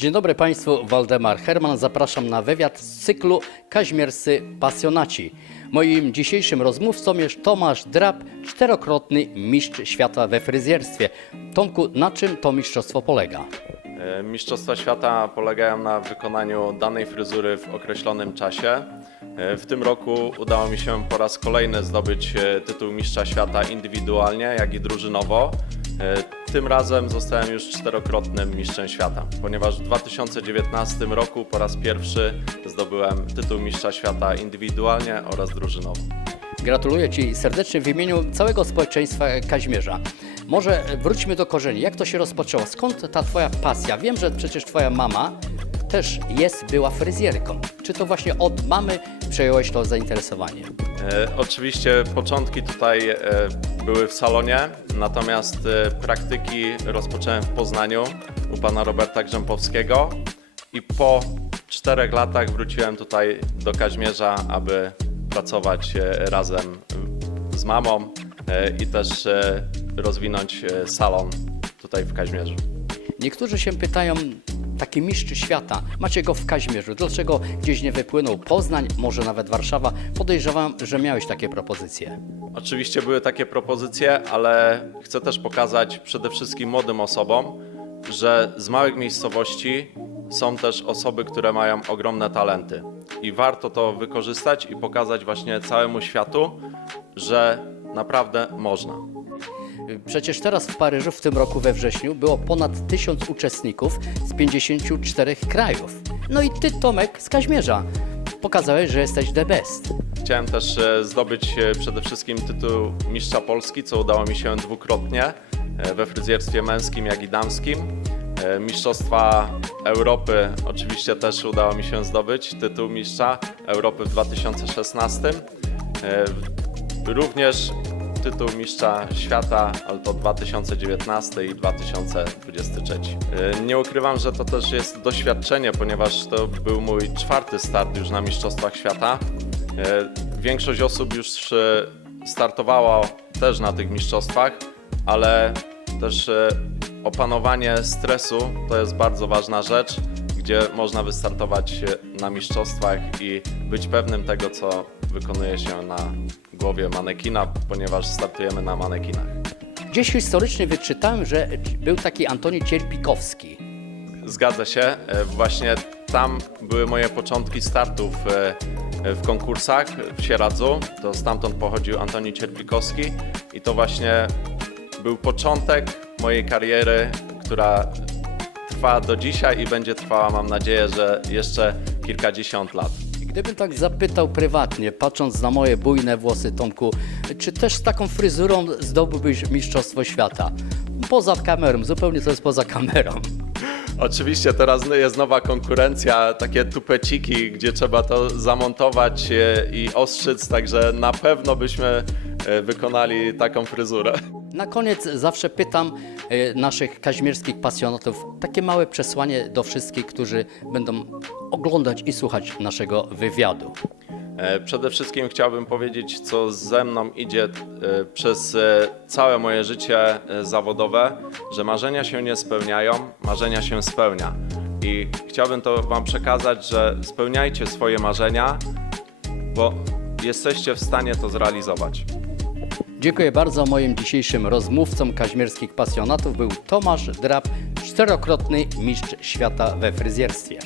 Dzień dobry Państwu, Waldemar Herman. Zapraszam na wywiad z cyklu Kaźmierscy Pasjonaci. Moim dzisiejszym rozmówcą jest Tomasz Drab, czterokrotny mistrz świata we fryzjerstwie. Tomku, na czym to mistrzostwo polega? E, Mistrzostwa świata polegają na wykonaniu danej fryzury w określonym czasie. E, W tym roku udało mi się po raz kolejny zdobyć e, tytuł mistrza świata indywidualnie, jak i drużynowo. Tym razem zostałem już czterokrotnym mistrzem świata, ponieważ w 2019 roku po raz pierwszy zdobyłem tytuł mistrza świata indywidualnie oraz drużynowo. Gratuluję Ci serdecznie w imieniu całego społeczeństwa Kaźmierza. Może wróćmy do korzeni. Jak to się rozpoczęło? Skąd ta Twoja pasja? Wiem, że przecież Twoja mama też jest, była fryzjerką. Czy to właśnie od mamy przejąłeś to zainteresowanie? E, Oczywiście początki tutaj e, były w salonie, natomiast e, praktyki rozpocząłem w Poznaniu u pana Roberta Grzępowskiego i po czterech latach wróciłem tutaj do Kaźmierza, aby pracować e, razem z mamą e, i też e, rozwinąć e, salon tutaj w Kaźmierzu. Niektórzy się pytają, taki mistrz świata, macie go w Kaźmierzu, dlaczego gdzieś nie wypłynął Poznań, może nawet Warszawa? Podejrzewam, że miałeś takie propozycje. Oczywiście były takie propozycje, ale chcę też pokazać przede wszystkim młodym osobom, że z małych miejscowości są też osoby, które mają ogromne talenty. I warto to wykorzystać i pokazać właśnie całemu światu, że naprawdę można. Przecież teraz w Paryżu w tym roku we wrześniu było ponad tysiąc uczestników z 54 krajów. No i ty, Tomek, z Kaźmierza, pokazałeś, że jesteś the best. Chciałem też e, zdobyć e, przede wszystkim tytuł Mistrza Polski, co udało mi się dwukrotnie e, we fryzjerstwie męskim, jak i damskim. Mistrzostwa Europy oczywiście też udało mi się zdobyć tytuł Mistrza Europy w 2016. E, Również tytuł Mistrza Świata, ale to 2019 i 2023. E, Nie ukrywam, że to też jest doświadczenie, ponieważ to był mój czwarty start już na Mistrzostwach Świata. E, Większość osób już e, startowała też na tych mistrzostwach, ale też opanowanie stresu to jest bardzo ważna rzecz, gdzie można wystartować na mistrzostwach i być pewnym tego, co wykonuje się na głowie manekina, ponieważ startujemy na manekinach. Gdzieś historycznie wyczytałem, że był taki Antoni Cierpikowski. Zgadza się. E, Właśnie tam były moje początki startów e, w konkursach w Sieradzu. To stamtąd pochodził Antoni Cierpikowski i to właśnie był początek mojej kariery, która trwa do dzisiaj i będzie trwała, mam nadzieję, że jeszcze kilkadziesiąt lat. Gdybym tak zapytał prywatnie, patrząc na moje bujne włosy, Tomku, czy też z taką fryzurą zdobyłbyś Mistrzostwo Świata? Poza kamerą, zupełnie to jest poza kamerą. Oczywiście teraz jest nowa konkurencja, takie tupeciki, gdzie trzeba to zamontować e, i ostrzyc, także na pewno byśmy wykonali taką fryzurę. Na koniec zawsze pytam e, naszych kaźmierskich pasjonatów takie małe przesłanie do wszystkich, którzy będą oglądać i słuchać naszego wywiadu. E, Przede wszystkim chciałbym powiedzieć, co ze mną idzie e, przez e, całe moje życie e, zawodowe, że marzenia się nie spełniają, marzenia się spełnia. I chciałbym to Wam przekazać, że spełniajcie swoje marzenia, bo jesteście w stanie to zrealizować. Dziękuję bardzo. Moim dzisiejszym rozmówcą kaźmierskich pasjonatów był Tomasz Drab, czterokrotny mistrz świata we fryzjerstwie.